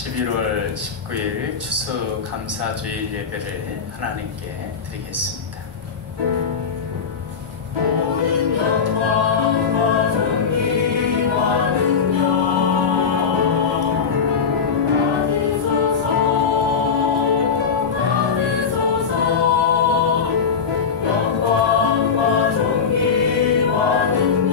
11월 19일 추수감사주일 예배를 하나님께 드리겠습니다. 모든 영광과 존귀와 능력 받으소서. 영광과 존귀와 능력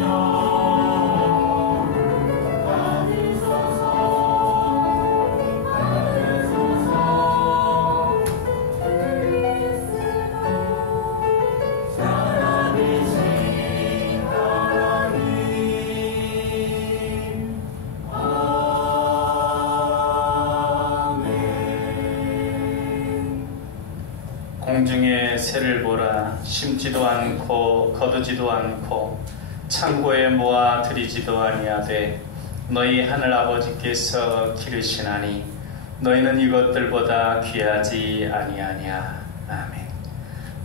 공중의 새를 보라. 심지도 않고 거두지도 않고 창고에 모아 들이지도 아니하되 너희 하늘 아버지께서 기르시나니 너희는 이것들보다 귀하지 아니하냐. 아멘.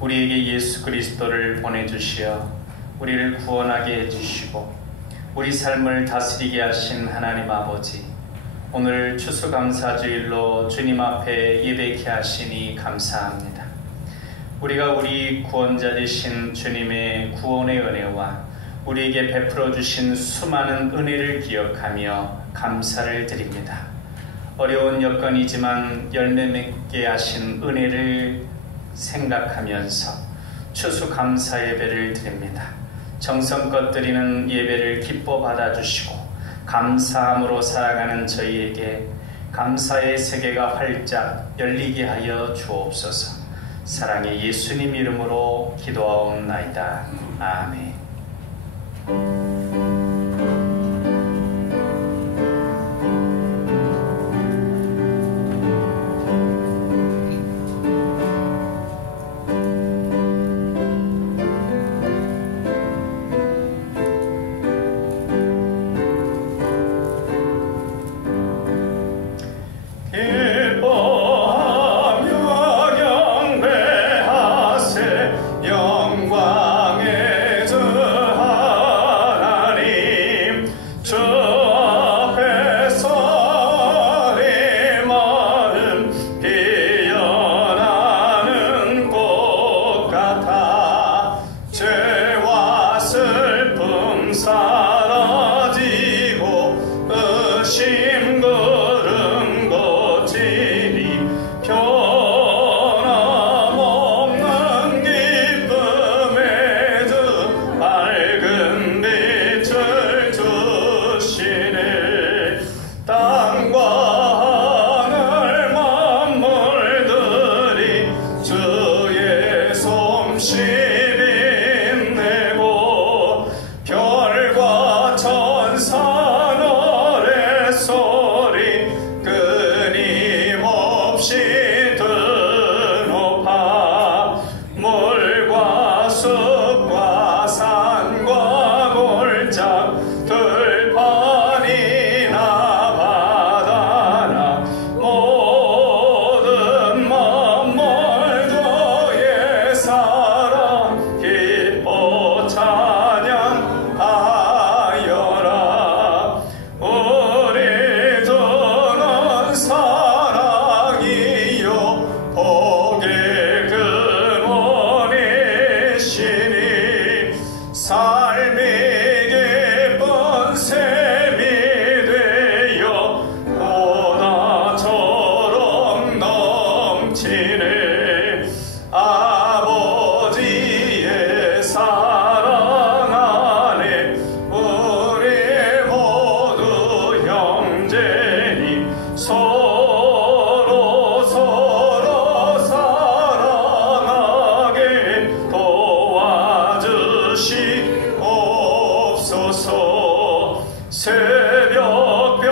우리에게 예수 그리스도를 보내주시어 우리를 구원하게 해주시고 우리 삶을 다스리게 하신 하나님 아버지, 오늘 추수감사주일로 주님 앞에 예배케 하시니 감사합니다. 우리가 우리 구원자 되신 주님의 구원의 은혜와 우리에게 베풀어 주신 수많은 은혜를 기억하며 감사를 드립니다. 어려운 여건이지만 열매 맺게 하신 은혜를 생각하면서 추수감사 예배를 드립니다. 정성껏 드리는 예배를 기뻐 받아주시고 감사함으로 살아가는 저희에게 감사의 세계가 활짝 열리게 하여 주옵소서. 사랑의 예수님 이름으로 기도하옵나이다. 아멘.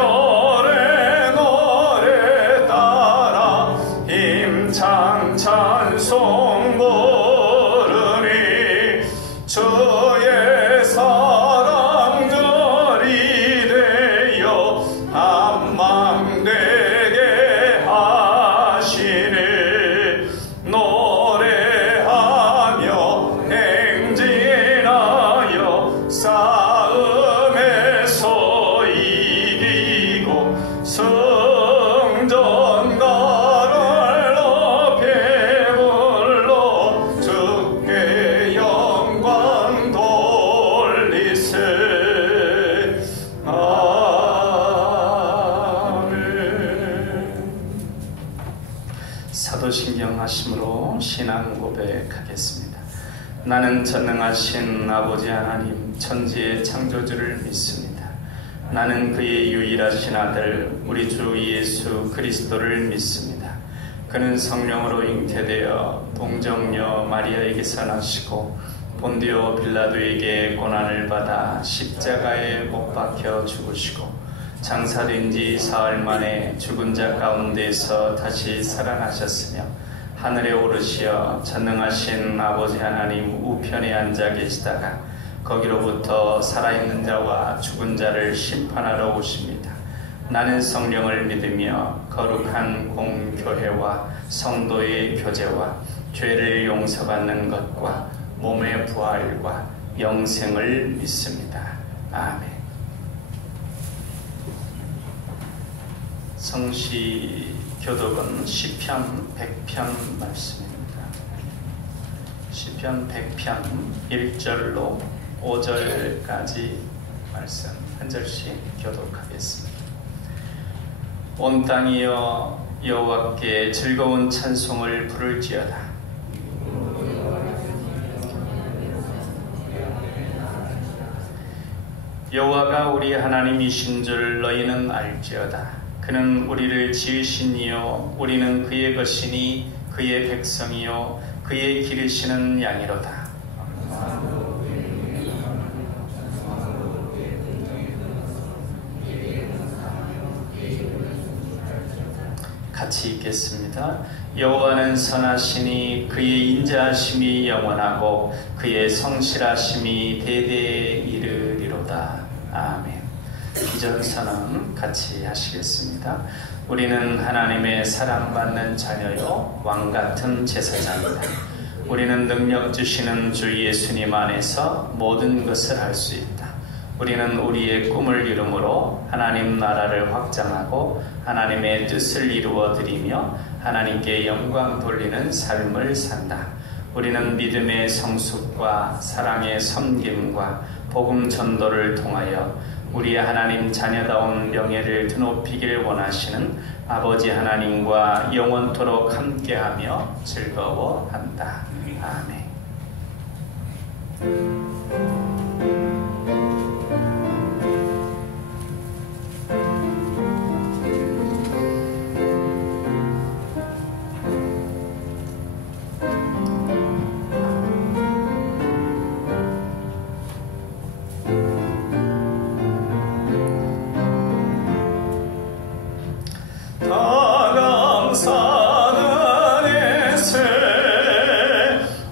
새벽별의 노래 따라 힘찬 찬송 부르니 주의 사랑들이 되어 한망되게 하시니 노래하며 행진하여 싸움에서 전능하심으로 신앙 고백하겠습니다. 나는 전능하신 아버지 하나님 천지의 창조주를 믿습니다. 나는 그의 유일하신 아들 우리 주 예수 그리스도를 믿습니다. 그는 성령으로 잉태되어 동정녀 마리아에게서 나시고 본디오 빌라도에게 고난을 받아 십자가에 못 박혀 죽으시고 장사된 지 사흘 만에 죽은 자 가운데서 다시 살아나셨으며 하늘에 오르시어 전능하신 아버지 하나님 우편에 앉아 계시다가 거기로부터 살아있는 자와 죽은 자를 심판하러 오십니다. 나는 성령을 믿으며 거룩한 공교회와 성도의 교제와 죄를 용서받는 것과 몸의 부활과 영생을 믿습니다. 아멘. 성시 교독은 시편 100편 말씀입니다. 시편 100편 1절로 5절까지 말씀 한 절씩 교독하겠습니다. 온 땅이여 여호와께 즐거운 찬송을 부를지어다. 여호와가 우리 하나님이신 줄 너희는 알지어다. 그는 우리를 지으신 이요 우리는 그의 것이니 그의 백성이요 그의 기르시는 양이로다. 같이 읽겠습니다. 여호와는 선하시니 그의 인자하심이 영원하고 그의 성실하심이 대대에 이르리로다. 아멘. 기전선언 같이 하시겠습니다. 우리는 하나님의 사랑받는 자녀요 왕같은 제사장이다. 우리는 능력 주시는 주 예수님 안에서 모든 것을 할 수 있다. 우리는 우리의 꿈을 이루므로 하나님 나라를 확장하고 하나님의 뜻을 이루어 드리며 하나님께 영광 돌리는 삶을 산다. 우리는 믿음의 성숙과 사랑의 섬김과 복음 전도를 통하여 우리 하나님 자녀다운 명예를 드높이길 원하시는 아버지 하나님과 영원토록 함께하며 즐거워한다. 아멘.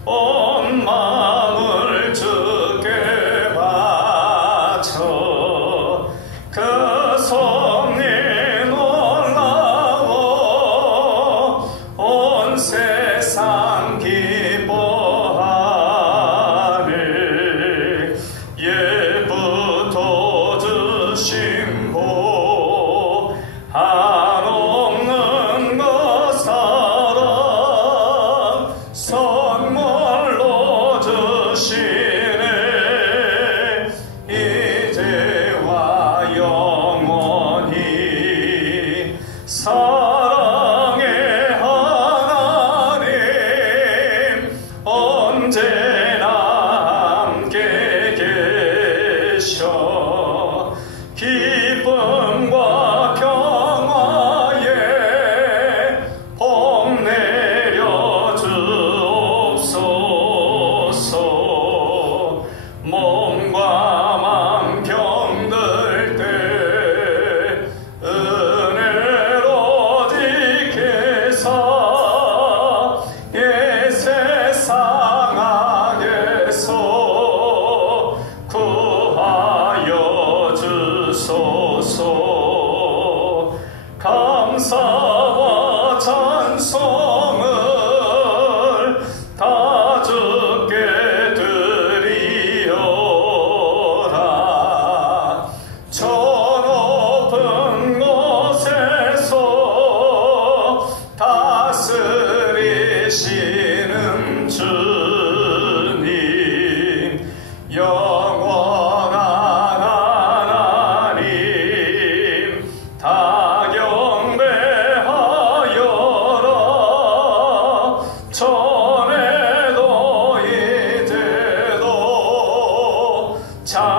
온 마음을 주께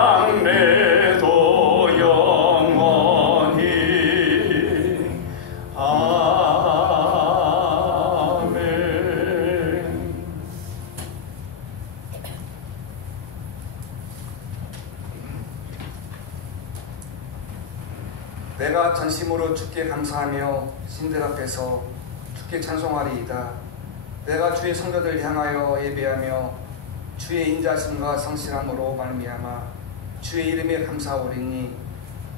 장래도 영원히 아멘. 내가 전심으로 주께 감사하며 신들 앞에서 주께 찬송하리이다. 내가 주의 성도들 향하여 예배하며 주의 인자심과 성실함으로 말미암아 주의 이름에 감사하오리니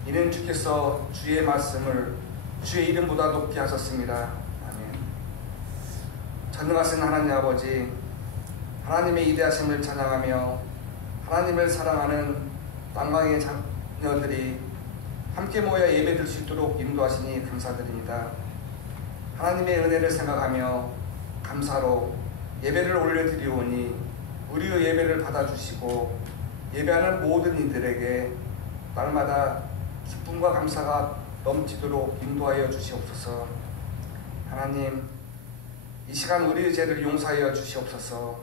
이는 주께서 주의 말씀을 주의 이름보다 높게 하셨습니다. 아멘. 전능하신 하나님 아버지, 하나님의 이대하심을 찬양하며 하나님을 사랑하는 땅강의 자녀들이 함께 모여 예배드릴 수 있도록 인도하시니 감사드립니다. 하나님의 은혜를 생각하며 감사로 예배를 올려드리오니 우리의 예배를 받아주시고 예배하는 모든 이들에게 날마다 기쁨과 감사가 넘치도록 인도하여 주시옵소서. 하나님, 이 시간 우리의 죄를 용서하여 주시옵소서.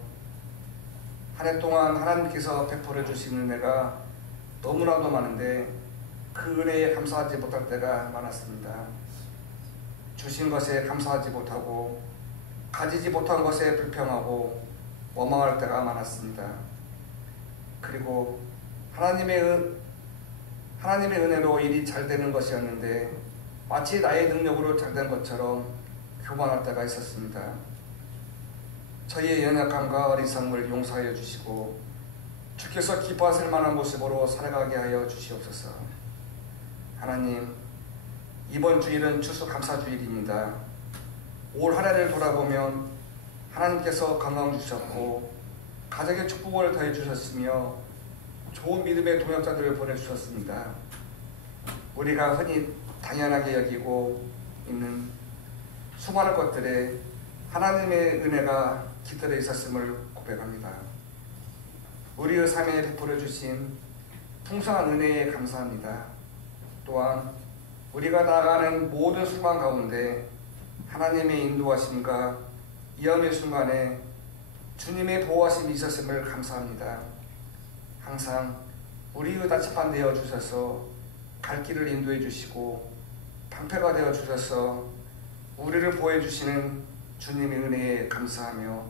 한 해 동안 하나님께서 베풀어 주신 은혜가 너무나도 많은데 그 은혜에 감사하지 못할 때가 많았습니다. 주신 것에 감사하지 못하고 가지지 못한 것에 불평하고 원망할 때가 많았습니다. 그리고 하나님의 은혜로 일이 잘 되는 것이었는데 마치 나의 능력으로 잘 된 것처럼 교만할 때가 있었습니다. 저희의 연약함과 어리석음을 용서하여 주시고 주께서 기뻐하실 만한 모습으로 살아가게 하여 주시옵소서. 하나님, 이번 주일은 추수감사주일입니다. 올 한 해를 돌아보면 하나님께서 건강 주셨고 가정의 축복을 더해 주셨으며 좋은 믿음의 동역자들을 보내주셨습니다. 우리가 흔히 당연하게 여기고 있는 수많은 것들에 하나님의 은혜가 깃들어 있었음을 고백합니다. 우리의 삶에 베풀어 주신 풍성한 은혜에 감사합니다. 또한 우리가 나아가는 모든 순간 가운데 하나님의 인도하심과 위험의 순간에 주님의 보호하심이 있었음을 감사합니다. 항상 우리의 나침반 되어 주셔서 갈 길을 인도해 주시고 방패가 되어 주셔서 우리를 보호해 주시는 주님의 은혜에 감사하며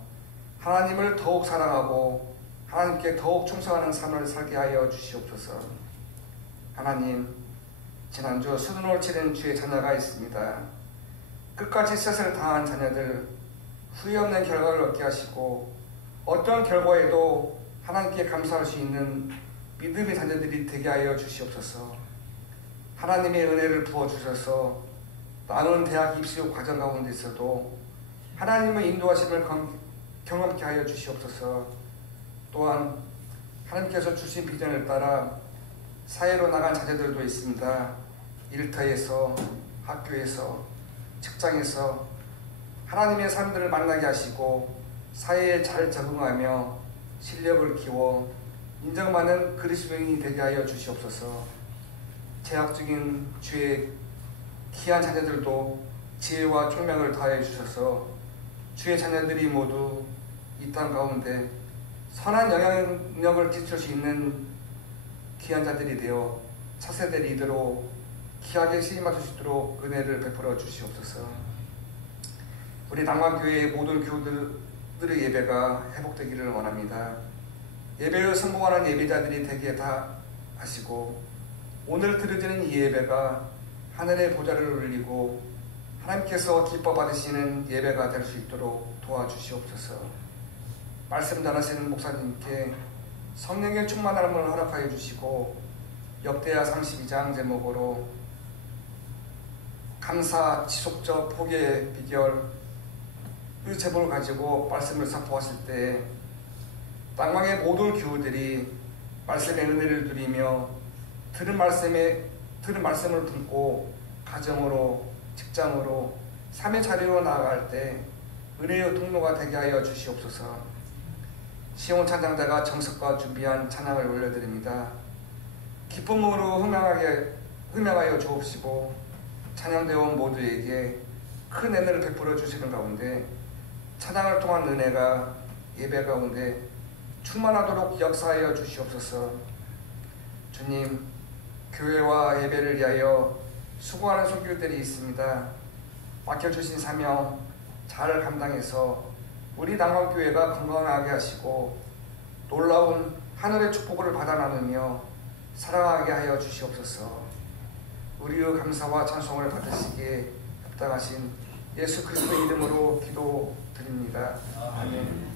하나님을 더욱 사랑하고 하나님께 더욱 충성하는 삶을 살게 하여 주시옵소서. 하나님, 지난주 수능을 치른 주의 자녀가 있습니다. 끝까지 셋을 당한 자녀들 후회 없는 결과를 얻게 하시고 어떤 결과에도 하나님께 감사할 수 있는 믿음의 자녀들이 되게 하여 주시옵소서. 하나님의 은혜를 부어주셔서 나눈 대학 입시 과정 가운데 있어도 하나님의 인도하심을 경험케 하여 주시옵소서. 또한 하나님께서 주신 비전을 따라 사회로 나간 자녀들도 있습니다. 일터에서, 학교에서, 직장에서 하나님의 사람들을 만나게 하시고 사회에 잘 적응하며 실력을 키워 인정받는 그리스도인이 되게 하여 주시옵소서. 재학 중인 주의 귀한 자녀들도 지혜와 총명을 더하여 주셔서 주의 자녀들이 모두 이 땅 가운데 선한 영향력을 끼칠 수 있는 귀한 자들이 되어 차세대 리더로 귀하게 쓰임받을 수 있도록 은혜를 베풀어 주시옵소서. 우리 당관교회의 모든 교우들의 예배가 회복되기를 원합니다. 예배를 성공하는 예배자들이 되게 다 하시고 오늘 드려지는 이 예배가 하늘의 보좌를 올리고 하나님께서 기뻐 받으시는 예배가 될 수 있도록 도와주시옵소서. 말씀 전하시는 목사님께 성령의 충만함을 허락하여 주시고 역대하 32장 제목으로 감사 지속적 포기의 비결 그 제목을 가지고 말씀을 선포하실 때 땅방의 모든 교우들이 말씀의 은혜를 누리며 들은 말씀을 품고 가정으로 직장으로 삶의 자리로 나아갈 때 은혜의 통로가 되게 하여 주시옵소서. 시온 찬양자가 정석과 준비한 찬양을 올려드립니다. 기쁨으로 흥명하여 주옵시고 찬양되어 온 모두에게 큰 은혜를 베풀어 주시는 가운데 찬양을 통한 은혜가 예배 가운데 충만하도록 역사하여 주시옵소서. 주님, 교회와 예배를 위하여 수고하는 손길들이 있습니다. 맡겨주신 사명 잘 감당해서 우리 남원교회가 건강하게 하시고 놀라운 하늘의 축복을 받아 나누며 사랑하게 하여 주시옵소서. 우리의 감사와 찬송을 받으시기에 합당하신 예수 그리스도의 이름으로 기도드립니다. 아멘.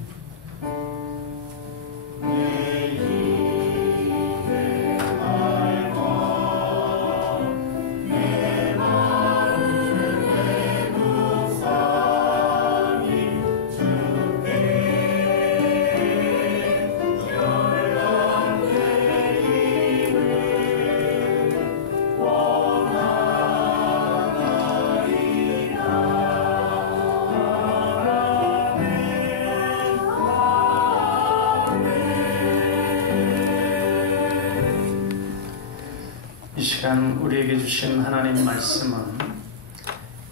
이 시간 우리에게 주신 하나님 말씀은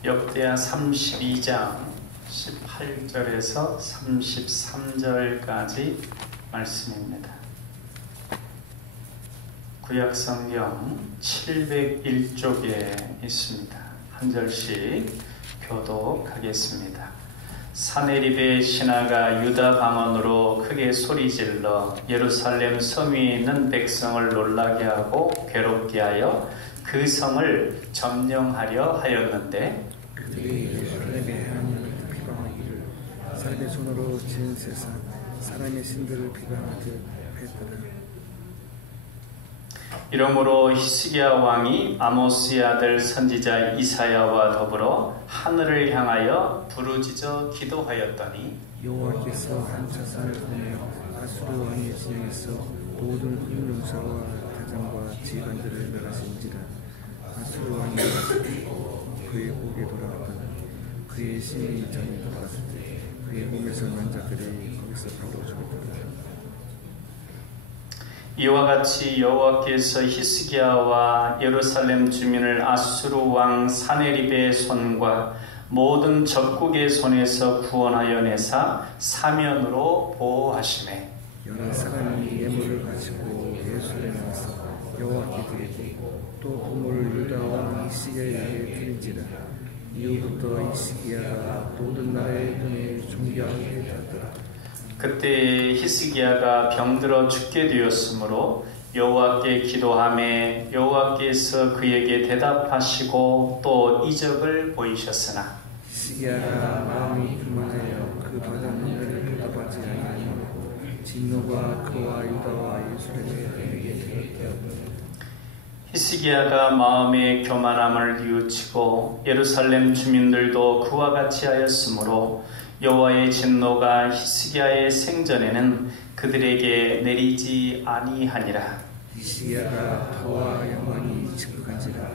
역대하 32장 18절에서 33절까지 말씀입니다. 구약성경 701쪽에 있습니다. 한 절씩 교독하겠습니다. 사네립의 신하가 유다 방언으로 크게 소리질러 예루살렘 성 위에 있는 백성을 놀라게 하고 괴롭게 하여 그 성을 점령하려 하였는데 그들이 예루살렘의 하나님을 비방하기를 사람의 손으로 지은 세상 사람의 신들을 비방하듯 했더라. 이러므로 히스기야 왕이 아모스의 아들 선지자 이사야와 더불어 하늘을 향하여 부르짖어 기도하였더니 여호와께서 한 자손을 보내어 아수르 왕의 진영에서 모든 군용사와 대장과 지휘관들을 멸하신지라. 아수르 왕이 그의 목에 돌아왔더니 그의 심히 전이 돌아왔을 때 그의 몸에서 난 자들이 거기서 바로 죽었더라. 이와 같이 여호와께서 히스기야와 예루살렘 주민을 아수르 왕 사네립의 손과 모든 적국의 손에서 구원하여 내사 사면으로 보호하시매 여러 사람이 예물을 가지고 예루살렘에 와서 여호와께 드리고 또 부모를 유다 왕 히스기야에게 드린지라. 이후부터 히스기야가 모든 나라의 눈에 존경하게 되었더라. 그때 히스기야가 병들어 죽게 되었으므로 여호와께 기도하매 여호와께서 그에게 대답하시고 또 이적을 보이셨으나 히스기야가 마음이 교만하여 그 받은 은혜를 보답하지 아니하고 진노가 그와 유다와 예루살렘에 되었더라. 히스기야가 마음의 교만함을 뉘우치고 예루살렘 주민들도 그와 같이 하였으므로 여호와의 진노가 히스기야의 생전에는 그들에게 내리지 아니하니라. 히스기야가 터와 영광이 지극한지라.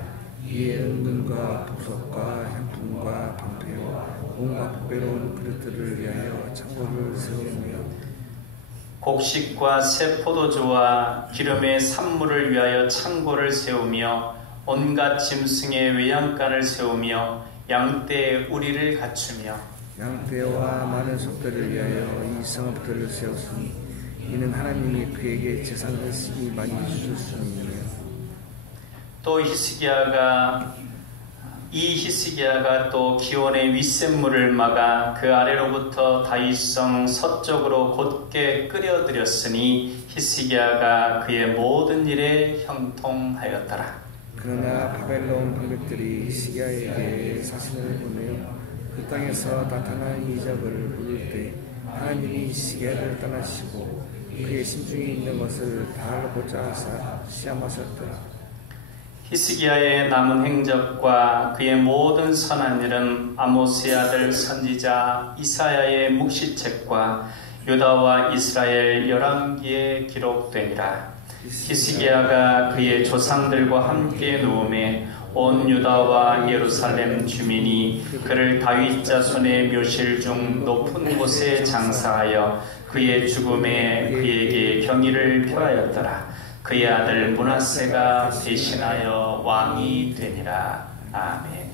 이에 은금과 보석과 향품과 방패와 온갖 복배로운 그릇들을 위하여 창고를 세우며 곡식과 새 포도주와 기름의 산물을 위하여 창고를 세우며 온갖 짐승의 외양간을 세우며 양떼의 우리를 갖추며 양떼와 많은 속들을 위하여 이 성읍들을 세웠으니 이는 하나님이 그에게 재산을 심히 많이 주셨음이며 또 히스기야가 또 기온의 윗샘물을 막아 그 아래로부터 다윗성 서쪽으로 곧게 끌어들였으니 히스기야가 그의 모든 일에 형통하였더라. 그러나 바벨론 방백들이 히스기야에게 사신을 보내어 그 땅에서 나타난 이적을 부를 때 하나님이 히스기야를 떠나시고 그의 심중에 있는 것을 다 알고자 하사 시험하셨더라. 히스기야의 남은 행적과 그의 모든 선한 일은 아모스의 아들 선지자 이사야의 묵시책과 유다와 이스라엘 열왕기에 기록되니라. 히스기야가 그의 조상들과 함께 누움에 온 유다와 예루살렘 주민이 그를 다윗 자손의 묘실 중 높은 곳에 장사하여 그의 죽음에 그에게 경의를 표하였더라. 그의 아들 므낫세가 대신하여 왕이 되니라. 아멘.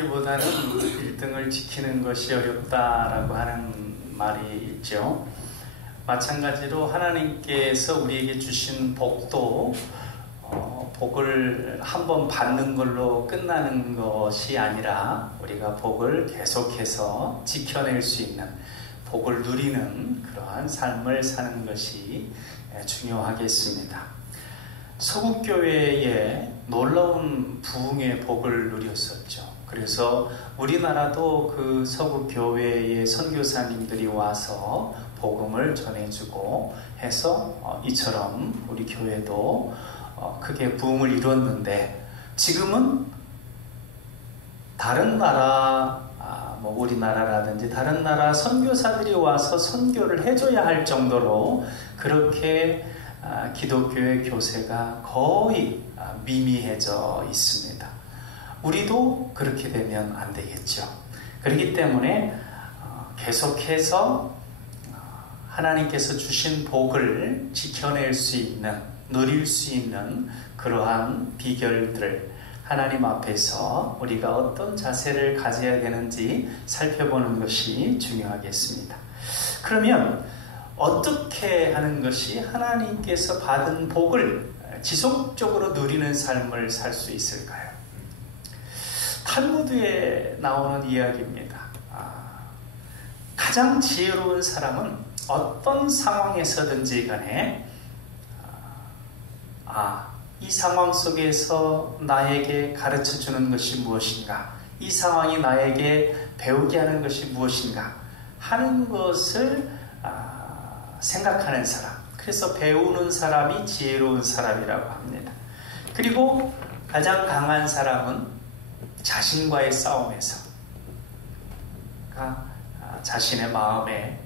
하기보다는 1등을 지키는 것이 어렵다라고 하는 말이 있죠. 마찬가지로 하나님께서 우리에게 주신 복도 복을 한번 받는 걸로 끝나는 것이 아니라 우리가 복을 계속해서 지켜낼 수 있는, 복을 누리는 그러한 삶을 사는 것이 중요하겠습니다. 서구교회에 놀라운 부흥의 복을 누렸었죠. 그래서 우리나라도 그 서구교회의 선교사님들이 와서 복음을 전해주고 해서 이처럼 우리 교회도 크게 부흥을 이뤘는데, 지금은 다른 나라, 우리나라라든지 다른 나라 선교사들이 와서 선교를 해줘야 할 정도로 그렇게 기독교의 교세가 거의 미미해져 있습니다. 우리도 그렇게 되면 안 되겠죠. 그렇기 때문에 계속해서 하나님께서 주신 복을 지켜낼 수 있는, 누릴 수 있는 그러한 비결들을 하나님 앞에서 우리가 어떤 자세를 가져야 되는지 살펴보는 것이 중요하겠습니다. 그러면 어떻게 하는 것이 하나님께서 받은 복을 지속적으로 누리는 삶을 살 수 있을까요? 탈무드에 나오는 이야기입니다. 가장 지혜로운 사람은 어떤 상황에서든지 간에 이 상황 속에서 나에게 가르쳐주는 것이 무엇인가, 이 상황이 나에게 배우게 하는 것이 무엇인가 하는 것을 생각하는 사람, 그래서 배우는 사람이 지혜로운 사람이라고 합니다. 그리고 가장 강한 사람은 자신과의 싸움에서 자신의 마음의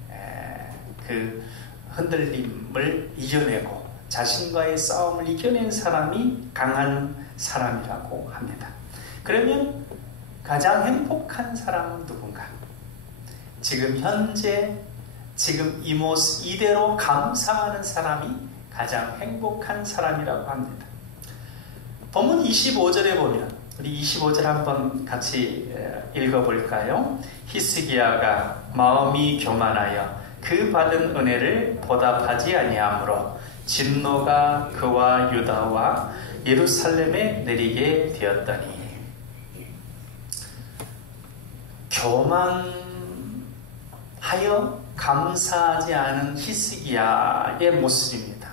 그 흔들림을 이겨내고 자신과의 싸움을 이겨낸 사람이 강한 사람이라고 합니다. 그러면 가장 행복한 사람은 누군가? 지금 현재, 지금 이 모습 이대로 감사하는 사람이 가장 행복한 사람이라고 합니다. 본문 25절에 보면, 우리 25절 한번 같이 읽어볼까요? 히스기야가 마음이 교만하여 그 받은 은혜를 보답하지 아니하므로 진노가 그와 유다와 예루살렘에 내리게 되었더니. 교만하여 감사하지 않은 히스기야의 모습입니다.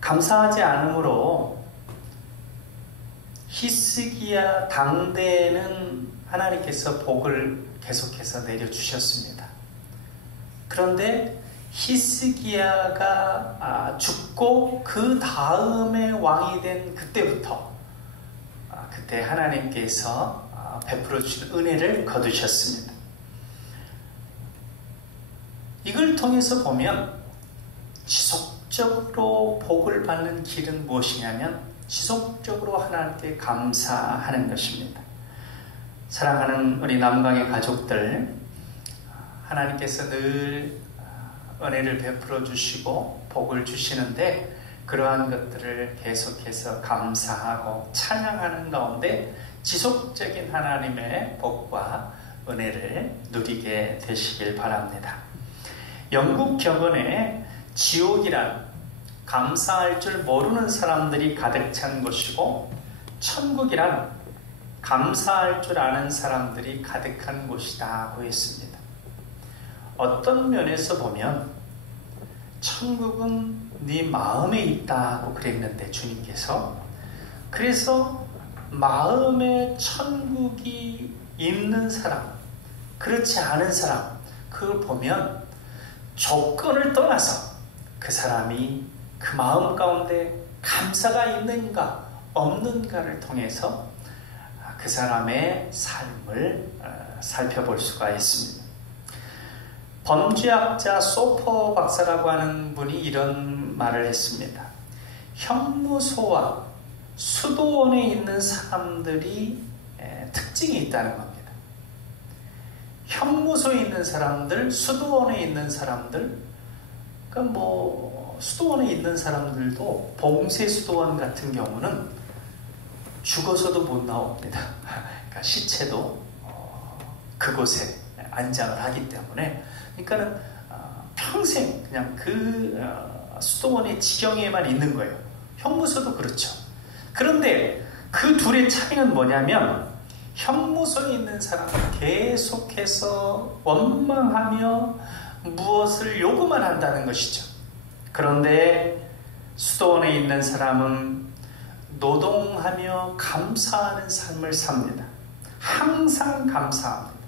감사하지 않으므로 히스기야 당대에는 하나님께서 복을 계속해서 내려주셨습니다. 그런데 히스기야가 죽고 그 다음에 왕이 된 그때부터 그때 하나님께서 베풀어 주신 은혜를 거두셨습니다. 이걸 통해서 보면 지속적으로 복을 받는 길은 무엇이냐면 지속적으로 하나님께 감사하는 것입니다. 사랑하는 우리 남강의 가족들, 하나님께서 늘 은혜를 베풀어 주시고 복을 주시는데 그러한 것들을 계속해서 감사하고 찬양하는 가운데 지속적인 하나님의 복과 은혜를 누리게 되시길 바랍니다. 영국 격언에 지옥이란 감사할 줄 모르는 사람들이 가득 찬 곳이고 천국이란 감사할 줄 아는 사람들이 가득한 곳이라고 했습니다. 어떤 면에서 보면 천국은 네 마음에 있다고 그랬는데 주님께서, 그래서 마음에 천국이 있는 사람, 그렇지 않은 사람, 그걸 보면 조건을 떠나서 그 사람이 그 마음 가운데 감사가 있는가 없는가를 통해서 그 사람의 삶을 살펴볼 수가 있습니다. 범죄학자 소퍼 박사라고 하는 분이 이런 말을 했습니다. 형무소와 수도원에 있는 사람들이 특징이 있다는 겁니다. 형무소에 있는 사람들, 수도원에 있는 사람들, 그러니까 수도원에 있는 사람들도 봉쇄 수도원 같은 경우는 죽어서도 못 나옵니다. 그러니까 시체도 그곳에 안장을 하기 때문에, 그러니까는 평생 그냥 그 수도원의 지경에만 있는 거예요. 형무소도 그렇죠. 그런데 그 둘의 차이는 뭐냐면, 형무소에 있는 사람은 계속해서 원망하며 무엇을 요구만 한다는 것이죠. 그런데 수도원에 있는 사람은 노동하며 감사하는 삶을 삽니다. 항상 감사합니다.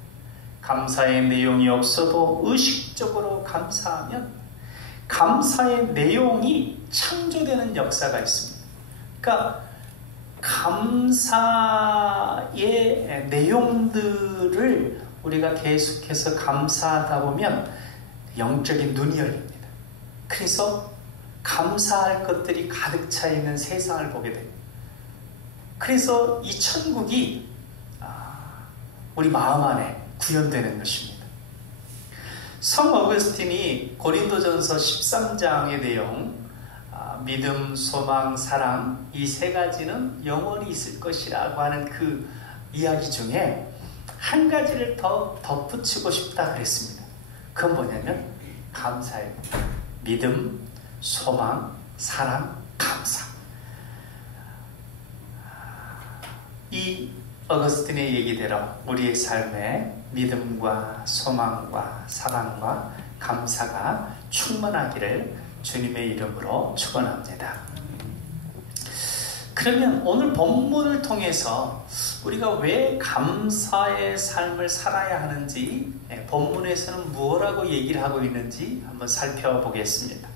감사의 내용이 없어도 의식적으로 감사하면 감사의 내용이 창조되는 역사가 있습니다. 그러니까 감사의 내용들을 우리가 계속해서 감사하다 보면 영적인 눈이 열립니다. 그래서 감사할 것들이 가득 차 있는 세상을 보게 됩니다. 그래서 이 천국이 우리 마음 안에 구현되는 것입니다. 성 어거스틴이 고린도전서 13장의 내용, 믿음, 소망, 사랑, 이 세 가지는 영원히 있을 것이라고 하는 그 이야기 중에 한 가지를 더 덧붙이고 싶다 그랬습니다. 그건 뭐냐면 감사예요. 믿음, 소망, 사랑, 감사. 이 어거스틴의 얘기대로 우리의 삶에 믿음과 소망과 사랑과 감사가 충만하기를 주님의 이름으로 축원합니다. 그러면 오늘 본문을 통해서 우리가 왜 감사의 삶을 살아야 하는지, 본문에서는 뭐라고 얘기를 하고 있는지 한번 살펴보겠습니다.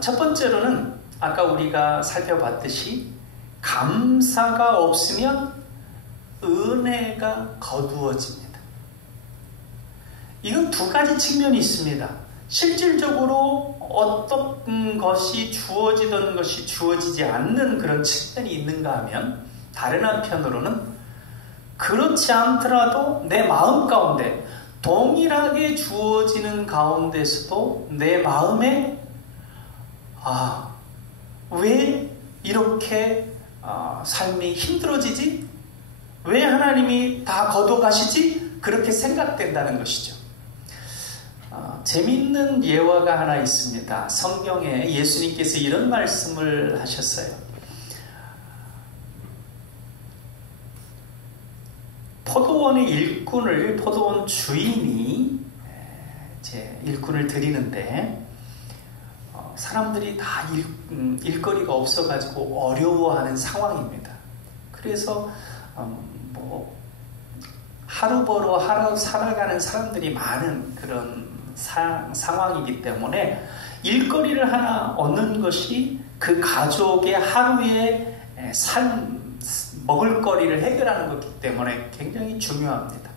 첫 번째로는 아까 우리가 살펴봤듯이 감사가 없으면 은혜가 거두어집니다. 이건 두 가지 측면이 있습니다. 실질적으로 어떤 것이 주어지던 것이 주어지지 않는 그런 측면이 있는가 하면, 다른 한편으로는 그렇지 않더라도 내 마음 가운데 동일하게 주어지는 가운데서도 내 마음에 왜 이렇게 삶이 힘들어지지? 왜 하나님이 다 거둬가시지? 그렇게 생각된다는 것이죠. 재밌는 예화가 하나 있습니다. 성경에 예수님께서 이런 말씀을 하셨어요. 포도원의 일꾼을, 포도원 주인이 이제 일꾼을 드리는데 사람들이 다 일거리가 없어가지고 어려워하는 상황입니다. 그래서 하루 벌어 하루 살아가는 사람들이 많은 그런 상황이기 때문에 일거리를 하나 얻는 것이 그 가족의 하루의 먹을거리를 해결하는 것이기 때문에 굉장히 중요합니다.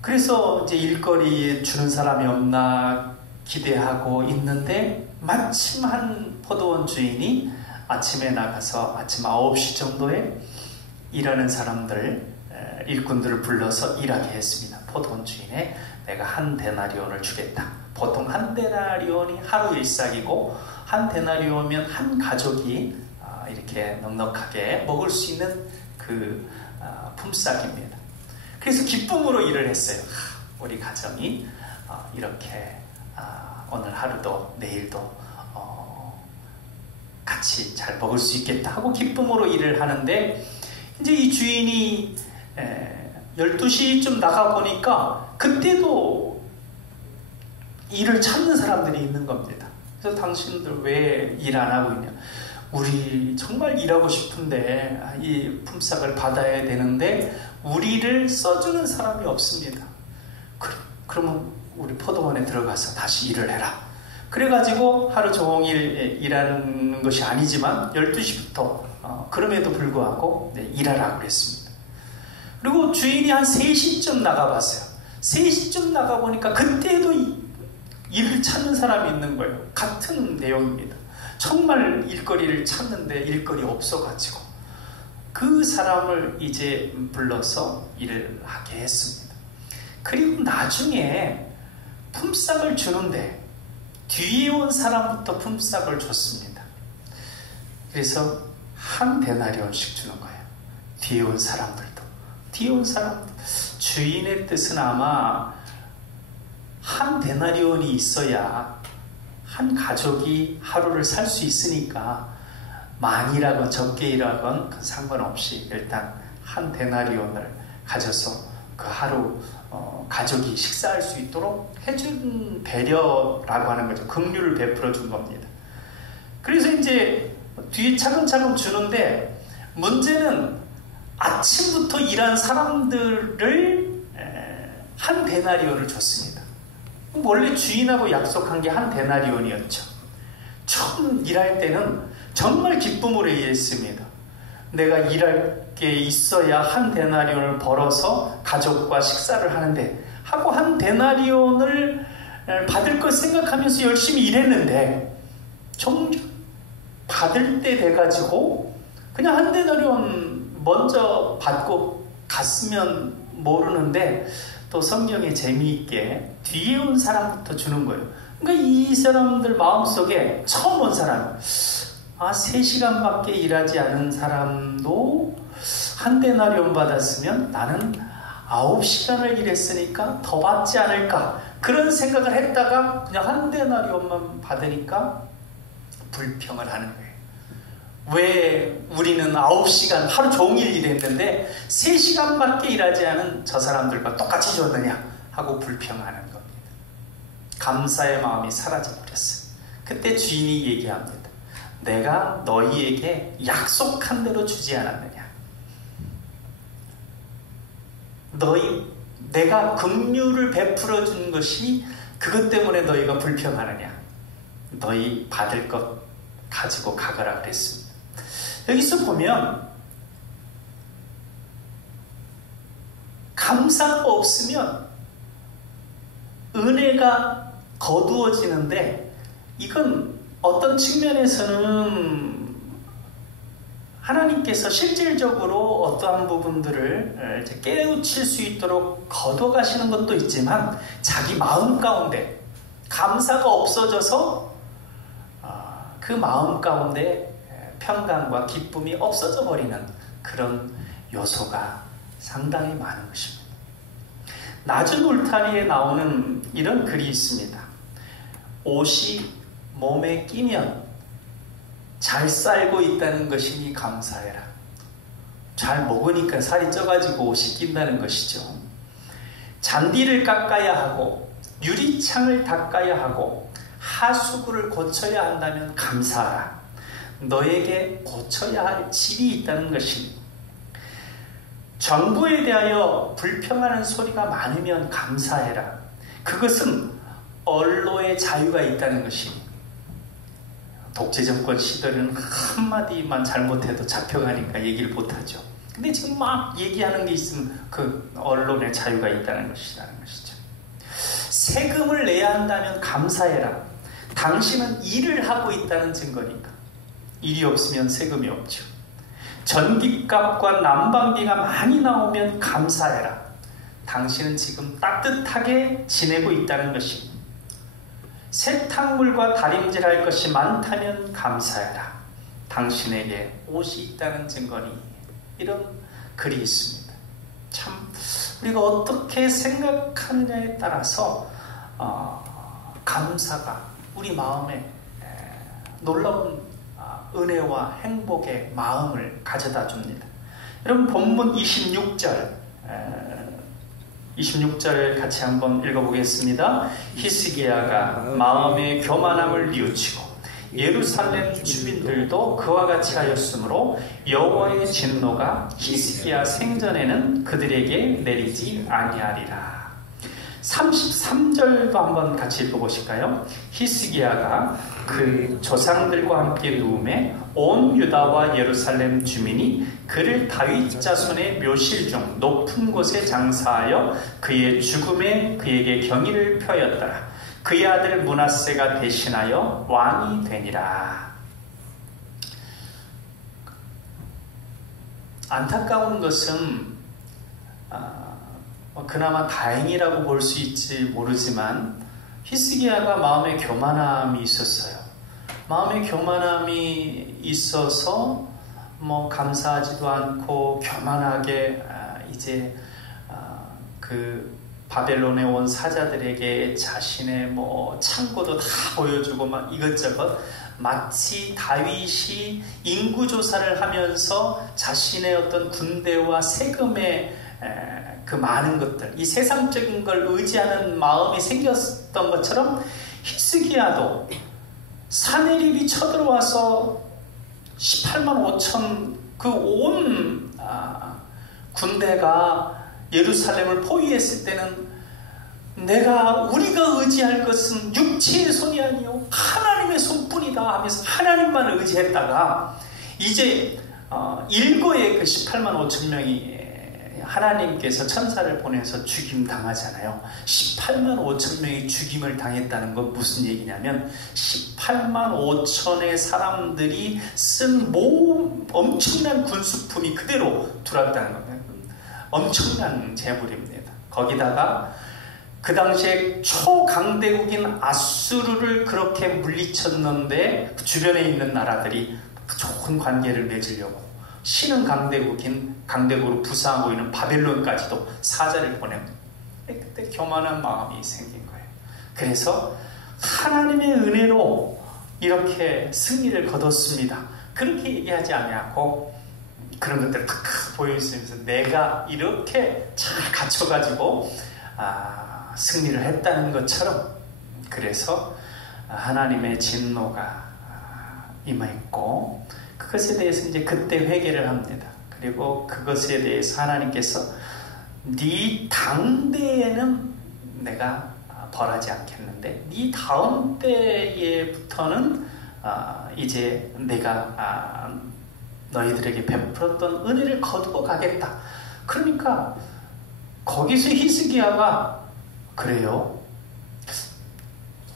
그래서 이제 일거리 주는 사람이 없나 기대하고 있는데, 마침 한 포도원 주인이 아침에 나가서 아침 9시 정도에 일하는 사람들, 일꾼들을 불러서 일하게 했습니다. 포도원 주인에 내가 한 데나리온을 주겠다. 보통 한 데나리온이 하루 일삭이고, 한 데나리온이면 한 가족이 이렇게 넉넉하게 먹을 수 있는 그 품삯입니다. 그래서 기쁨으로 일을 했어요. 우리 가정이 이렇게 오늘 하루도 내일도 같이 잘 먹을 수 있겠다 하고 기쁨으로 일을 하는데, 이제 이 주인이 12시쯤 나가보니까 그때도 일을 찾는 사람들이 있는 겁니다. 그래서 당신들 왜 일 안 하고 있냐? 우리 정말 일하고 싶은데 이 품삯을 받아야 되는데 우리를 써주는 사람이 없습니다. 그러면 우리 포도원에 들어가서 다시 일을 해라. 그래가지고 하루 종일 일하는 것이 아니지만 12시부터 그럼에도 불구하고 일하라고 그랬습니다. 그리고 주인이 한 3시쯤 나가봤어요. 3시쯤 나가보니까 그때도 일을 찾는 사람이 있는 거예요. 같은 내용입니다. 정말 일거리를 찾는데 일거리 없어가지고 그 사람을 이제 불러서 일을 하게 했습니다. 그리고 나중에 품삯을 주는데 뒤에 온 사람부터 품삯을 줬습니다. 그래서 한 데나리온씩 주는 거예요. 뒤에 온 사람들도. 뒤에 온 사람들. 주인의 뜻은 아마 한 데나리온이 있어야 한 가족이 하루를 살 수 있으니까 많이라건 적게 일하건 상관없이 일단 한 데나리온을 가져서 그 하루 가족이 식사할 수 있도록 해준 배려라고 하는 거죠. 긍휼을 베풀어 준 겁니다. 그래서 이제 뒤에 차근차근 주는데 문제는 아침부터 일한 사람들을 한 데나리온을 줬습니다. 원래 주인하고 약속한 게 한 데나리온이었죠. 처음 일할 때는 정말 기쁨으로 일했습니다. 내가 일할 게 있어야 한 데나리온을 벌어서 가족과 식사를 하는데 하고 한 데나리온을 받을 것 생각하면서 열심히 일했는데 정작 받을 때 돼가지고 그냥 한 데나리온 먼저 받고 갔으면 모르는데 또 성경에 재미있게 뒤에 온 사람부터 주는 거예요. 그러니까 이 사람들 마음속에 처음 온 사람, 3시간밖에 일하지 않은 사람도 한 데나리온 받았으면 나는 9시간을 일했으니까 더 받지 않을까, 그런 생각을 했다가 그냥 한 데나리온만 받으니까 불평을 하는 거예요. 왜 우리는 9시간 하루 종일 일했는데 3시간밖에 일하지 않은 저 사람들과 똑같이 줬느냐 하고 불평하는 겁니다. 감사의 마음이 사라져버렸어요. 그때 주인이 얘기합니다. 내가 너희에게 약속한 대로 주지 않았느냐. 내가 긍휼을 베풀어 준 것이 그것 때문에 너희가 불평하느냐. 너희 받을 것 가지고 가거라 그랬습니다. 여기서 보면 감사가 없으면 은혜가 거두어지는데, 이건 어떤 측면에서는 하나님께서 실질적으로 어떠한 부분들을 깨우칠 수 있도록 거둬가시는 것도 있지만 자기 마음 가운데 감사가 없어져서 그 마음 가운데 평강과 기쁨이 없어져 버리는 그런 요소가 상당히 많은 것입니다. 낮은 울타리에 나오는 이런 글이 있습니다. 옷이 몸에 끼면 잘 살고 있다는 것이니 감사해라. 잘 먹으니까 살이 쪄가지고 옷이 낀다는 것이죠. 잔디를 깎아야 하고 유리창을 닦아야 하고 하수구를 고쳐야 한다면 감사하라. 너에게 고쳐야 할 집이 있다는 것이니, 정부에 대하여 불평하는 소리가 많으면 감사해라. 그것은 언론의 자유가 있다는 것이니, 독재정권 시절은 한마디만 잘못해도 잡혀가니까 얘기를 못하죠. 근데 지금 막 얘기하는 게 있으면 그 언론의 자유가 있다는 것이라는 것이죠. 세금을 내야 한다면 감사해라. 당신은 일을 하고 있다는 증거니까. 일이 없으면 세금이 없죠. 전기값과 난방비가 많이 나오면 감사해라. 당신은 지금 따뜻하게 지내고 있다는 것입니다. 세탁물과 다림질할 것이 많다면 감사해라. 당신에게 옷이 있다는 증거니. 이런 글이 있습니다. 참 우리가 어떻게 생각하느냐에 따라서 감사가 우리 마음에 놀라운 은혜와 행복의 마음을 가져다 줍니다. 여러분 본문 26절 같이 한번 읽어보겠습니다. 히스기야가 마음의 교만함을 뉘우치고 예루살렘 주민들도 그와 같이 하였으므로 여호와의 진노가 히스기야 생전에는 그들에게 내리지 아니하리라. 33절도 한번 같이 읽어보실까요? 히스기야가 그 조상들과 함께 누움에 온 유다와 예루살렘 주민이 그를 다윗 자손의 묘실 중 높은 곳에 장사하여 그의 죽음에 그에게 경의를 표하였더라. 그의 아들 므낫세가 대신하여 왕이 되니라. 안타까운 것은 그나마 다행이라고 볼 수 있지 모르지만 히스기야가 마음의 교만함이 있었어요. 마음의 교만함이 있어서 감사하지도 않고 교만하게 이제 그 바벨론에 온 사자들에게 자신의 창고도 다 보여주고 막 이것저것, 마치 다윗이 인구조사를 하면서 자신의 어떤 군대와 세금의 그 많은 것들, 이 세상적인 걸 의지하는 마음이 생겼던 것처럼 히스기야도 사내립이 쳐들어와서 18만 5천 그 온 군대가 예루살렘을 포위했을 때는 우리가 의지할 것은 육체의 손이 아니요 하나님의 손뿐이다 하면서 하나님만 의지했다가, 이제 일거에 그 18만 5천 명이 하나님께서 천사를 보내서 죽임 당하잖아요. 18만 5천 명이 죽임을 당했다는 건 무슨 얘기냐면 18만 5천의 사람들이 쓴 엄청난 군수품이 그대로 들어왔다는 겁니다. 엄청난 재물입니다. 거기다가 그 당시에 초강대국인 아수르를 그렇게 물리쳤는데 그 주변에 있는 나라들이 좋은 관계를 맺으려고 신은 강대국으로 부상하고 있는 바벨론까지도 사자를 보냅니다. 그때 교만한 마음이 생긴 거예요. 그래서 하나님의 은혜로 이렇게 승리를 거뒀습니다. 그렇게 얘기하지 않고 그런 것들을 탁 보여주면서 내가 이렇게 잘 갖춰가지고 승리를 했다는 것처럼, 그래서 하나님의 진노가 임했고 그것에 대해서 이제 그때 회개를 합니다. 그리고 그것에 대해서 하나님께서 네 당대에는 내가 벌하지 않겠는데 네 다음 때에부터는 이제 내가 너희들에게 베풀었던 은혜를 거두고 가겠다. 그러니까 거기서 히스기야가 그래요,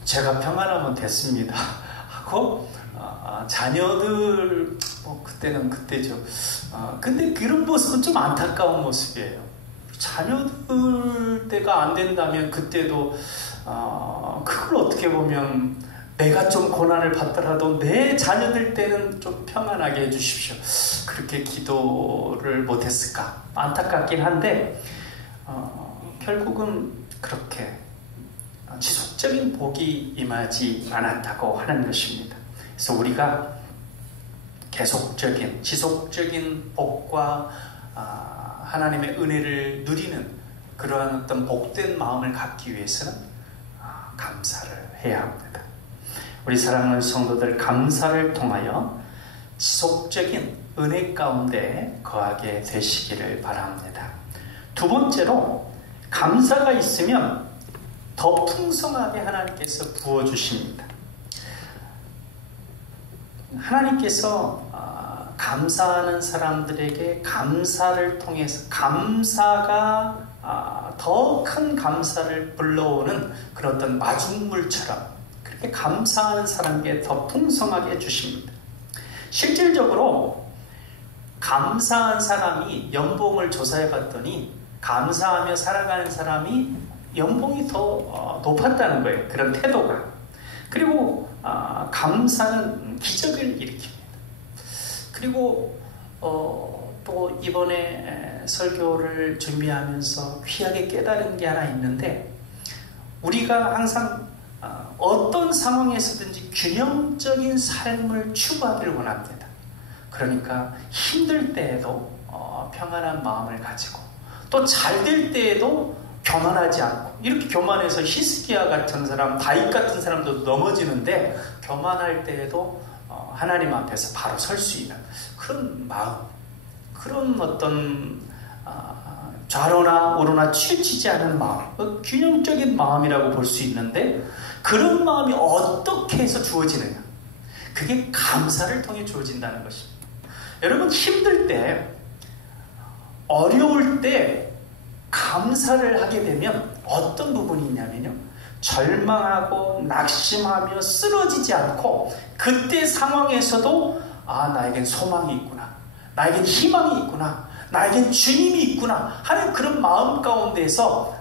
제가 평안하면 됐습니다 하고 자녀들 그때는 그때죠. 근데 그런 모습은 좀 안타까운 모습이에요. 자녀들 때가 안 된다면 그때도 그걸 어떻게 보면 내가 좀 고난을 받더라도 내 자녀들 때는 좀 평안하게 해주십시오. 그렇게 기도를 못했을까? 안타깝긴 한데 결국은 그렇게 지속적인 복이 임하지 않았다고 하는 것입니다. 그래서 우리가 계속적인 지속적인 복과 하나님의 은혜를 누리는 그러한 어떤 복된 마음을 갖기 위해서는 감사를 해야 합니다. 우리 사랑하는 성도들, 감사를 통하여 지속적인 은혜 가운데 거하게 되시기를 바랍니다. 두 번째로, 감사가 있으면 더 풍성하게 하나님께서 부어주십니다. 하나님께서 감사하는 사람들에게 감사를 통해서 감사가 더 큰 감사를 불러오는 그런 어떤 마중물처럼 그렇게 감사하는 사람에게 더 풍성하게 해주십니다. 실질적으로 감사한 사람이 연봉을 조사해 봤더니 감사하며 살아가는 사람이 연봉이 더 높았다는 거예요. 그런 태도가. 그리고 감사는 기적을 일으킵니다. 그리고 또 이번에 설교를 준비하면서 귀하게 깨달은 게 하나 있는데, 우리가 항상 어떤 상황에서든지 균형적인 삶을 추구하기를 원합니다. 그러니까 힘들 때에도 평안한 마음을 가지고, 또 잘 될 때에도 교만하지 않고, 이렇게 교만해서 히스기야 같은 사람, 다윗 같은 사람도 넘어지는데 교만할 때에도 하나님 앞에서 바로 설 수 있는 그런 마음, 그런 어떤 좌로나 우로나 치우치지 않은 마음, 균형적인 마음이라고 볼 수 있는데, 그런 마음이 어떻게 해서 주어지느냐? 그게 감사를 통해 주어진다는 것입니다. 여러분, 힘들 때, 어려울 때 감사를 하게 되면 어떤 부분이 있냐면요, 절망하고 낙심하며 쓰러지지 않고 그때 상황에서도 나에겐 소망이 있구나, 나에겐 희망이 있구나, 나에겐 주님이 있구나 하는 그런 마음 가운데서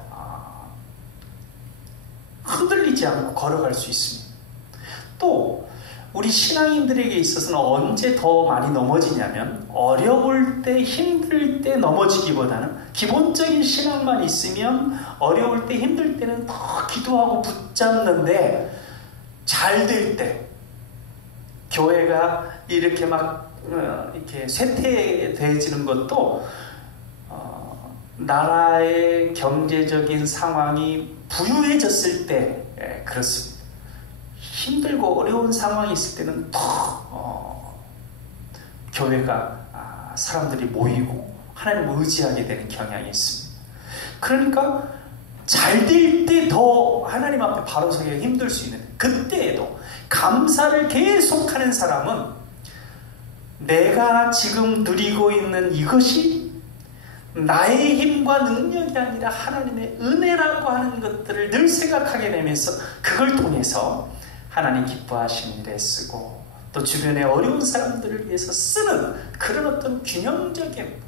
흔들리지 않고 걸어갈 수 있습니다. 또 우리 신앙인들에게 있어서는 언제 더 많이 넘어지냐면 어려울 때, 힘들 때 넘어지기보다는 기본적인 신앙만 있으면 어려울 때, 힘들 때는 더 기도하고 붙잡는데 잘 될 때 교회가 이렇게 막 이렇게 쇠퇴되어지는 것도 나라의 경제적인 상황이 부유해졌을 때 그렇습니다. 힘들고 어려운 상황이 있을 때는 더 교회가 사람들이 모이고 하나님을 의지하게 되는 경향이 있습니다. 그러니까 잘 될 때 더 하나님 앞에 바로 서기가 힘들 수 있는 그때에도 감사를 계속하는 사람은 내가 지금 누리고 있는 이것이 나의 힘과 능력이 아니라 하나님의 은혜라고 하는 것들을 늘 생각하게 되면서 그걸 통해서 하나님 기뻐하시는 일에 쓰고 또 주변의 어려운 사람들을 위해서 쓰는 그런 어떤 균형적인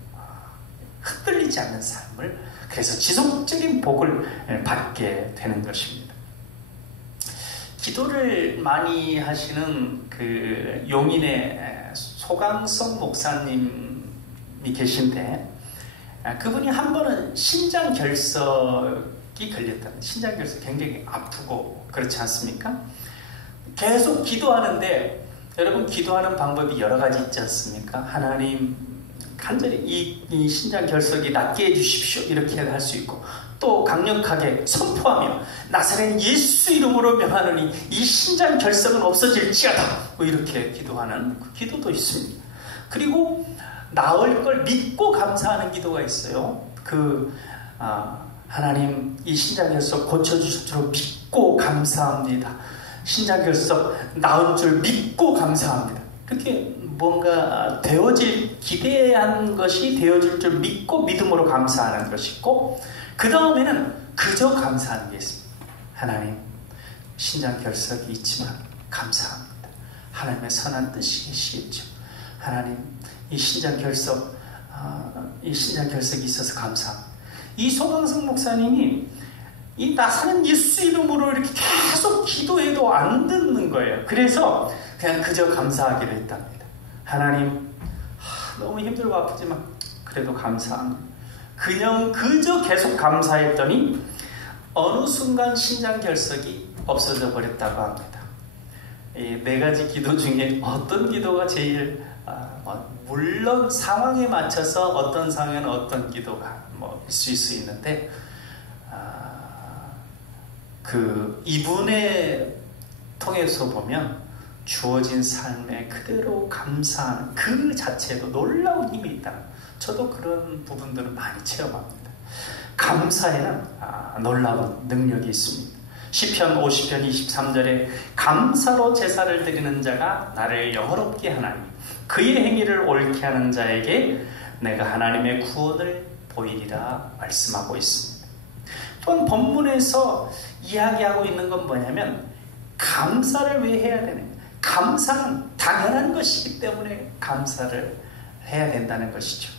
흔들리지 않는 삶을 그래서 지속적인 복을 받게 되는 것입니다. 기도를 많이 하시는 그 용인의 소강성 목사님이 계신데 그분이 한 번은 신장결석이 걸렸다는 신장결석 굉장히 아프고 그렇지 않습니까? 계속 기도하는데 여러분 기도하는 방법이 여러 가지 있지 않습니까? 하나님 간절히 이 신장결석이 낫게 해주십시오 이렇게 할 수 있고 또 강력하게 선포하며 나사렛 예수 이름으로 명하노니 이 신장결석은 없어질지어다 뭐 이렇게 기도하는 그 기도도 있습니다. 그리고 나을 걸 믿고 감사하는 기도가 있어요. 하나님 이 신장결석 고쳐주실 줄 믿고 감사합니다. 신장결석 나은 줄 믿고 감사합니다. 그렇게 뭔가 되어질 기대한 것이 되어질 줄 믿고 믿음으로 감사하는 것이 있고 그 다음에는 그저 감사하는 게 있습니다. 하나님 신장결석이 있지만 감사합니다. 하나님의 선한 뜻이 계시겠죠. 하나님 이 신장결석이 있어서 감사합니다. 이 소강성 목사님이 이 나사렛 예수 이름으로 이렇게 계속 기도해도 안 듣는 거예요. 그래서 그냥 그저 감사하기로 했답니다. 하나님 너무 힘들고 아프지만 그래도 감사합니다. 그냥 그저 계속 감사했더니 어느 순간 신장결석이 없어져 버렸다고 합니다. 이 네 가지 기도 중에 어떤 기도가 제일 물론 상황에 맞춰서 어떤 상황에는 어떤 기도가 있을 수 있는데 이분의 통해서 보면 주어진 삶에 그대로 감사하는 그 자체도 놀라운 힘이 있다. 저도 그런 부분들을 많이 체험합니다. 감사에는 놀라운 능력이 있습니다. 시편 50편 23절에 감사로 제사를 드리는 자가 나를 영화롭게 하나니 그의 행위를 옳게 하는 자에게 내가 하나님의 구원을 보이리라 말씀하고 있습니다. 또한 본문에서 이야기하고 있는 건 뭐냐면 감사를 왜 해야 되느냐. 감사는 당연한 것이기 때문에 감사를 해야 된다는 것이죠.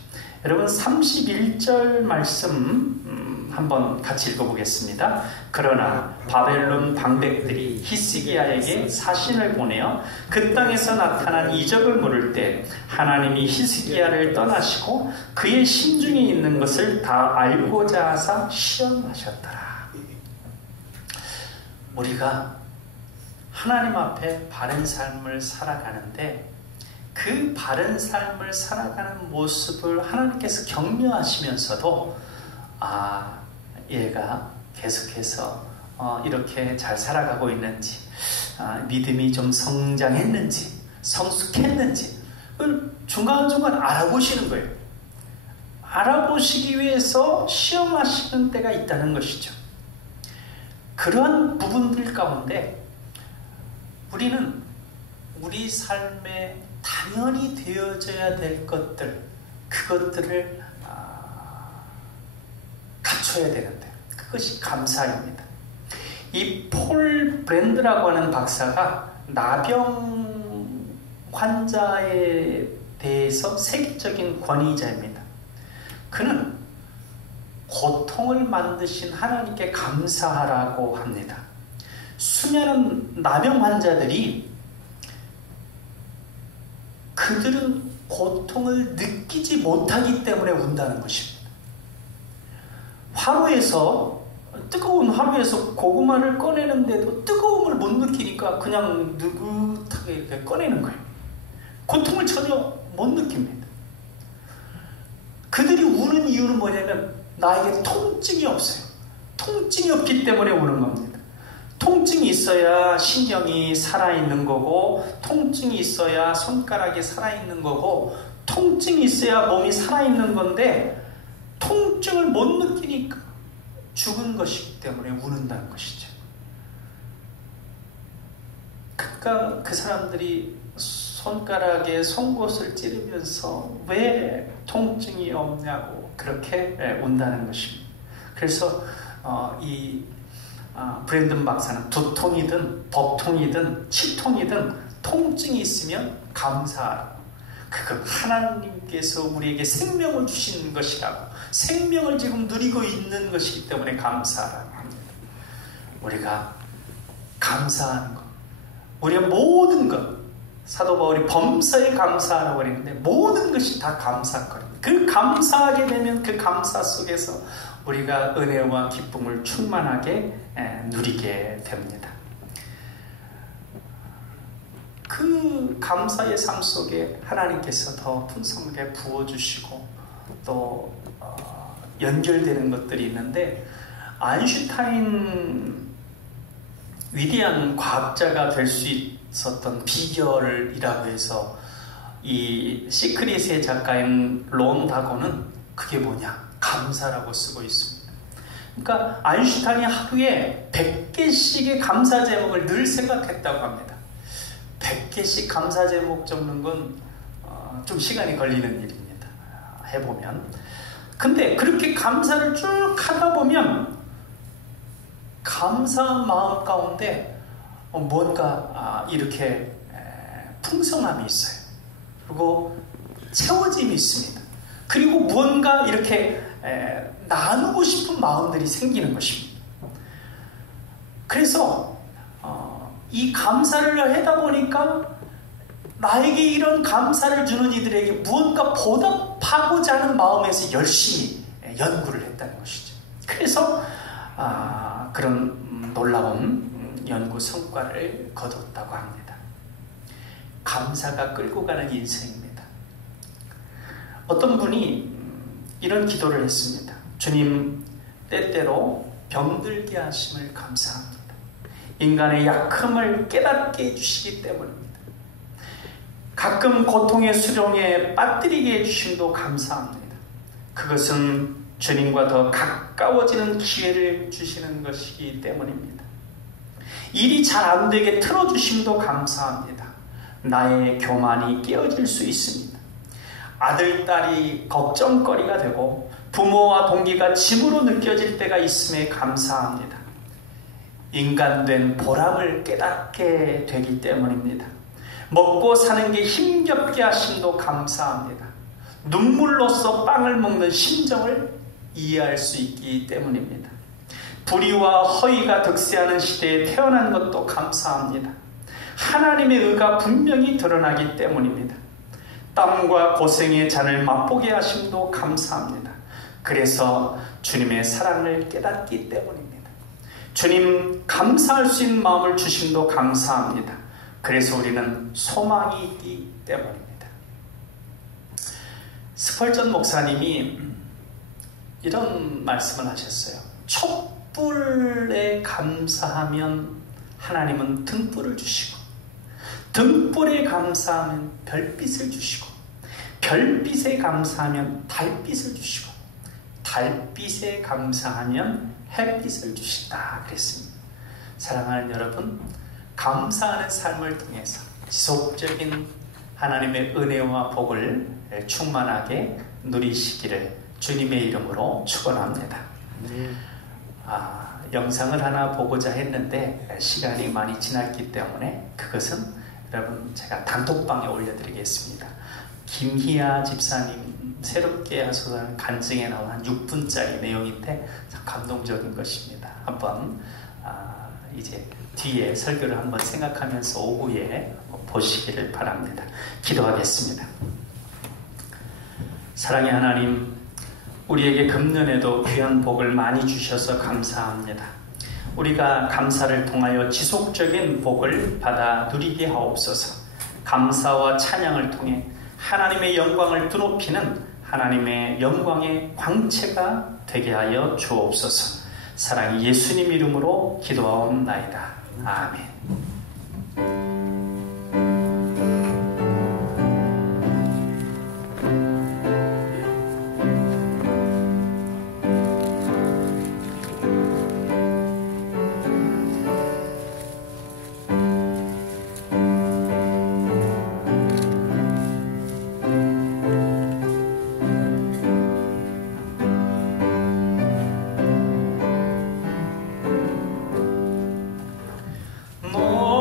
여러분 31절 말씀 한번 같이 읽어보겠습니다. 그러나 바벨론 방백들이 히스기야에게 사신을 보내어 그 땅에서 나타난 이적을 물을 때 하나님이 히스기야를 떠나시고 그의 심중에 있는 것을 다 알고자 하사 시험하셨더라. 우리가 하나님 앞에 바른 삶을 살아가는데 그 바른 삶을 살아가는 모습을 하나님께서 격려하시면서도 얘가 계속해서 이렇게 잘 살아가고 있는지 믿음이 좀 성장했는지 성숙했는지 중간중간 알아보시는 거예요. 알아보시기 위해서 시험하시는 때가 있다는 것이죠. 그런 부분들 가운데 우리는 우리 삶에 당연히 되어져야 될 것들, 그것들을 갖춰야 되는데 그것이 감사입니다. 이 폴 브랜드라고 하는 박사가 나병 환자에 대해서 세계적인 권위자입니다. 그는 고통을 만드신 하나님께 감사하라고 합니다. 수많은 나병 환자들이 그들은 고통을 느끼지 못하기 때문에 운다는 것입니다. 뜨거운 화로에서 고구마를 꺼내는데도 뜨거움을 못 느끼니까 그냥 느긋하게 이렇게 꺼내는 거예요. 고통을 전혀 못 느낍니다. 그들이 우는 이유는 뭐냐면 나에게 통증이 없어요. 통증이 없기 때문에 우는 겁니다. 통증이 있어야 신경이 살아있는 거고, 통증이 있어야 손가락이 살아있는 거고, 통증이 있어야 몸이 살아있는 건데, 통증을 못 느끼니까 죽은 것이기 때문에 우는다는 것이죠. 그러니까 그 사람들이 손가락에 송곳을 찌르면서 왜 통증이 없냐고 그렇게 운다는 것입니다. 그래서 브랜든 박사는 두통이든 복통이든 치통이든 통증이 있으면 감사하라고. 그건 하나님께서 우리에게 생명을 주신 것이라고, 생명을 지금 누리고 있는 것이기 때문에 감사하라고 합니다. 우리가 감사하는 것, 우리의 모든 것, 사도 바울이 범사에 감사하라고 했는데 모든 것이 다 감사거리입니다. 그 감사하게 되면 그 감사 속에서 우리가 은혜와 기쁨을 충만하게 누리게 됩니다. 그 감사의 삶 속에 하나님께서 더 풍성하게 부어주시고 또 연결되는 것들이 있는데, 아인슈타인 위대한 과학자가 될 수 있었던 비결이라고 해서 이 시크릿의 작가인 론 다고는 그게 뭐냐? 감사라고 쓰고 있습니다. 그러니까 아인슈타인이 하루에 100개씩의 감사 제목을 늘 생각했다고 합니다. 100개씩 감사 제목 적는 건 좀 시간이 걸리는 일입니다. 해보면. 근데 그렇게 감사를 쭉 하다 보면 감사한 마음 가운데 뭔가 이렇게 풍성함이 있어요. 그리고 채워짐이 있습니다. 그리고 무언가 이렇게 나누고 싶은 마음들이 생기는 것입니다. 그래서 이 감사를 하다 보니까 나에게 이런 감사를 주는 이들에게 무언가 보답하고자 하는 마음에서 열심히 연구를 했다는 것이죠. 그래서 그런 놀라운 연구 성과를 거뒀다고 합니다. 감사가 끌고 가는 인생입니다. 어떤 분이 이런 기도를 했습니다. 주님, 때때로 병들게 하심을 감사합니다. 인간의 약함을 깨닫게 해주시기 때문입니다. 가끔 고통의 수렁에 빠뜨리게 해주심도 감사합니다. 그것은 주님과 더 가까워지는 기회를 주시는 것이기 때문입니다. 일이 잘 안 되게 틀어주심도 감사합니다. 나의 교만이 깨어질 수 있습니다. 아들, 딸이 걱정거리가 되고 부모와 동기가 짐으로 느껴질 때가 있음에 감사합니다. 인간된 보람을 깨닫게 되기 때문입니다. 먹고 사는 게 힘겹게 하심도 감사합니다. 눈물로써 빵을 먹는 심정을 이해할 수 있기 때문입니다. 불의와 허위가 득세하는 시대에 태어난 것도 감사합니다. 하나님의 의가 분명히 드러나기 때문입니다. 땀과 고생의 잔을 맛보게 하심도 감사합니다. 그래서 주님의 사랑을 깨닫기 때문입니다. 주님 감사할 수 있는 마음을 주심도 감사합니다. 그래서 우리는 소망이 있기 때문입니다. 스펄전 목사님이 이런 말씀을 하셨어요. 촛불에 감사하면 하나님은 등불을 주시고, 등불에 감사하면 별빛을 주시고, 별빛에 감사하면 달빛을 주시고, 달빛에 감사하면 햇빛을 주신다 그랬습니다. 사랑하는 여러분, 감사하는 삶을 통해서 지속적인 하나님의 은혜와 복을 충만하게 누리시기를 주님의 이름으로 축원합니다. 영상을 하나 보고자 했는데 시간이 많이 지났기 때문에 그것은 여러분 제가 단톡방에 올려드리겠습니다. 김희아 집사님 새롭게 하소서 간증에 나온 한 6분짜리 내용인데 참 감동적인 것입니다. 한번 이제 뒤에 설교를 한번 생각하면서 오후에 보시기를 바랍니다. 기도하겠습니다. 사랑의 하나님, 우리에게 금년에도 귀한 복을 많이 주셔서 감사합니다. 우리가 감사를 통하여 지속적인 복을 받아 누리게 하옵소서. 감사와 찬양을 통해 하나님의 영광을 드높이는 하나님의 영광의 광채가 되게 하여 주옵소서. 사랑의 예수님 이름으로 기도하옵나이다. 아멘. 너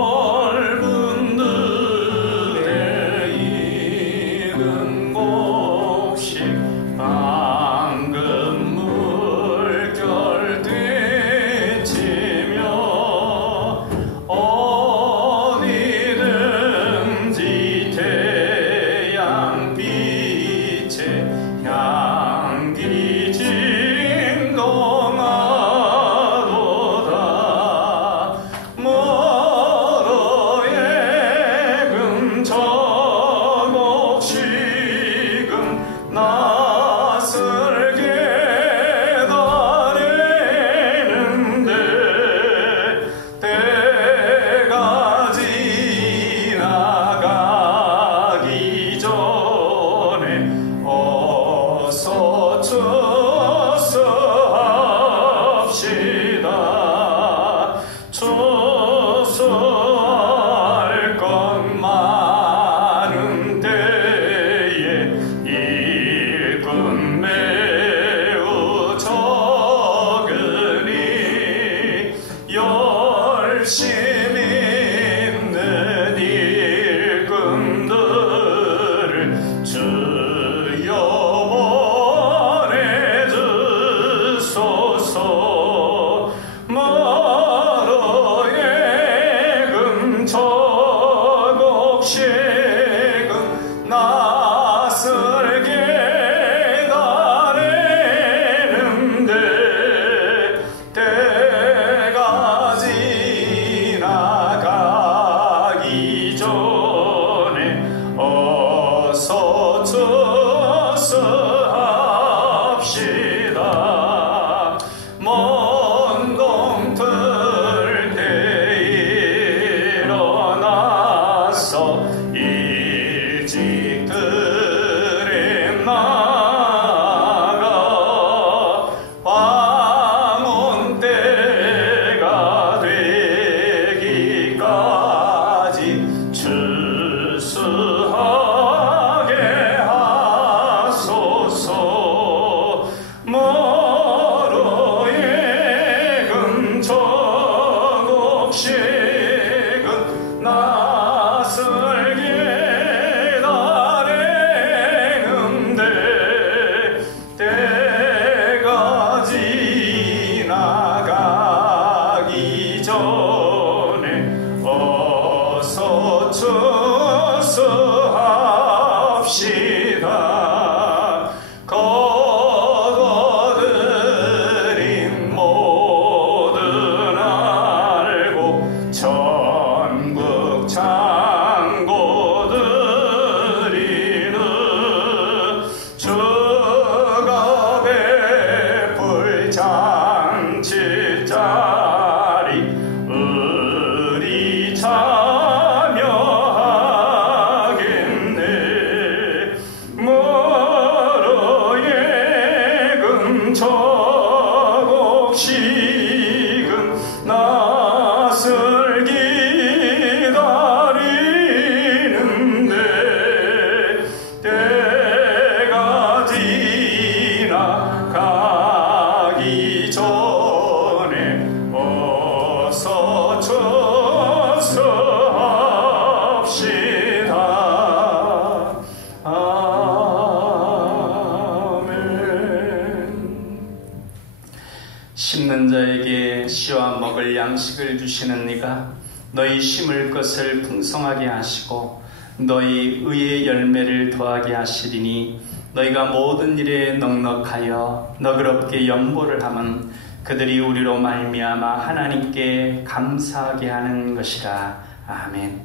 너에게 씨와 먹을 양식을 주시는 이가 너희 심을 것을 풍성하게 하시고 너희 의의 열매를 더하게 하시리니 너희가 모든 일에 넉넉하여 너그럽게 연보를 하면 그들이 우리로 말미암아 하나님께 감사하게 하는 것이라. 아멘.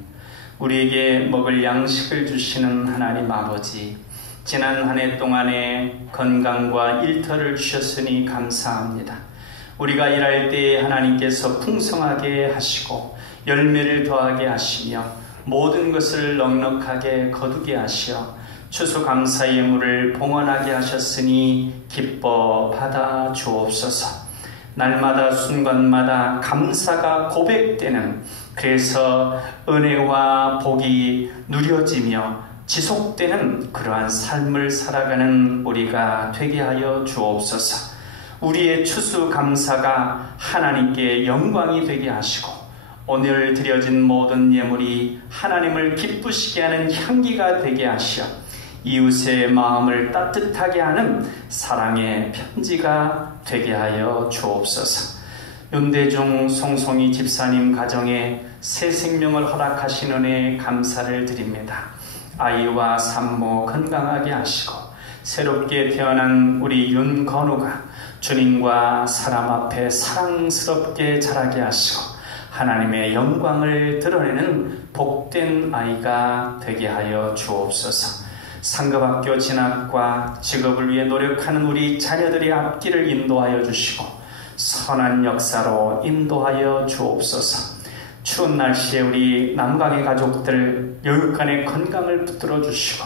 우리에게 먹을 양식을 주시는 하나님 아버지, 지난 한 해 동안에 건강과 일터를 주셨으니 감사합니다. 우리가 일할 때에 하나님께서 풍성하게 하시고 열매를 더하게 하시며 모든 것을 넉넉하게 거두게 하시어 추수감사 예물을 봉헌하게 하셨으니 기뻐 받아 주옵소서. 날마다 순간마다 감사가 고백되는, 그래서 은혜와 복이 누려지며 지속되는 그러한 삶을 살아가는 우리가 되게 하여 주옵소서. 우리의 추수감사가 하나님께 영광이 되게 하시고 오늘 드려진 모든 예물이 하나님을 기쁘시게 하는 향기가 되게 하시어 이웃의 마음을 따뜻하게 하는 사랑의 편지가 되게 하여 주옵소서. 윤대중 송송이 집사님 가정에 새 생명을 허락하신 은혜에 감사를 드립니다. 아이와 산모 건강하게 하시고 새롭게 태어난 우리 윤건우가 주님과 사람 앞에 사랑스럽게 자라게 하시고 하나님의 영광을 드러내는 복된 아이가 되게 하여 주옵소서. 상급학교 진학과 직업을 위해 노력하는 우리 자녀들의 앞길을 인도하여 주시고 선한 역사로 인도하여 주옵소서. 추운 날씨에 우리 남강의 가족들 여육간의 건강을 붙들어 주시고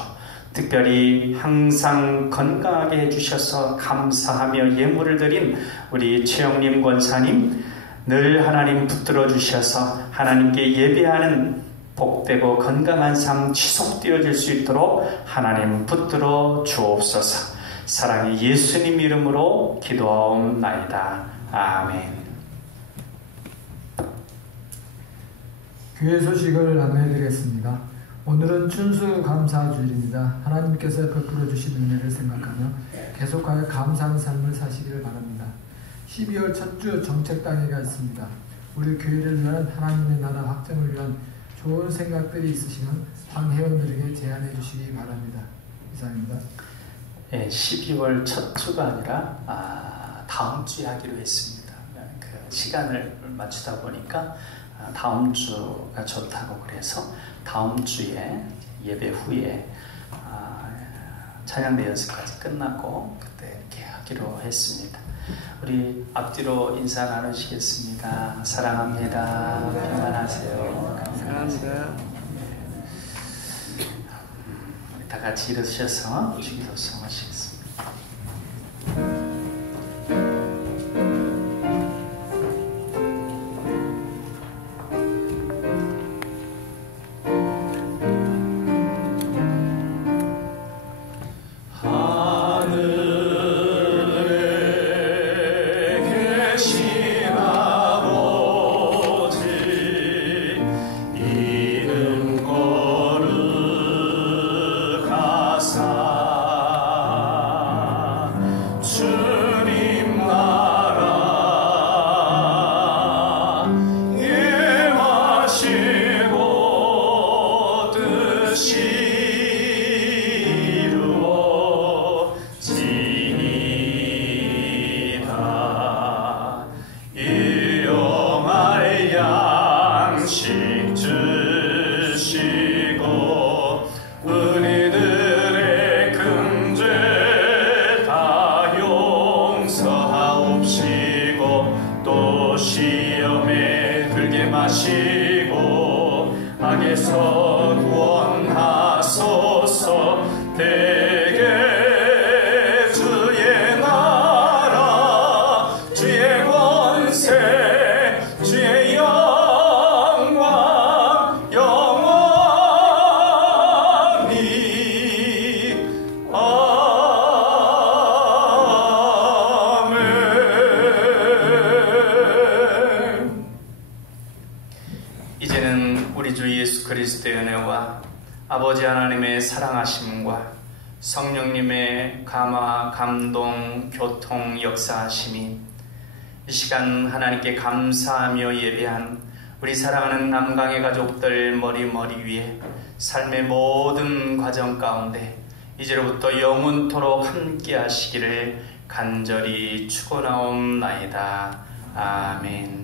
특별히 항상 건강하게 해주셔서 감사하며 예물을 드린 우리 최영림 권사님 늘 하나님 붙들어 주셔서 하나님께 예배하는 복되고 건강한 삶 지속되어질 수 있도록 하나님 붙들어 주옵소서. 사랑의 예수님 이름으로 기도하옵나이다. 아멘. 교회 소식을 안내해드리겠습니다. 오늘은 춘수감사주일입니다. 하나님께서 베풀어 주신 은혜를 생각하며 계속하여 감사하는 삶을 사시기를 바랍니다. 12월 첫 주 정책당회가 있습니다. 우리 교회를 위한 하나님의 나라 확장을 위한 좋은 생각들이 있으시면 당 회원들에게 제안해 주시기 바랍니다. 이상입니다. 네, 12월 첫 주가 아니라 다음 주에 하기로 했습니다. 그 시간을 맞추다 보니까 다음 주가 좋다고 그래서 다음 주에 예배 후에 찬양대 연습까지 끝나고 그때 이렇게 하기로 했습니다. 우리 앞뒤로 인사 나누시겠습니다. 사랑합니다. 평안하세요. 감사합니다. 우리 다 같이 일어서셔서 주기도송 하시겠습니다. 악에서 구원하소서. 대개 주의 나라 주의 권세 주의 영광 영원히 아멘. 이제는 우리 주 예수 그리스도의 은혜와 아버지 하나님의 사랑하심과 성령님의 감화, 감동, 교통, 역사하심이 이 시간 하나님께 감사하며 예배한 우리 사랑하는 남강의 가족들 머리 위에 삶의 모든 과정 가운데 이제로부터 영원토록 함께 하시기를 간절히 축원하옵나이다. 아멘.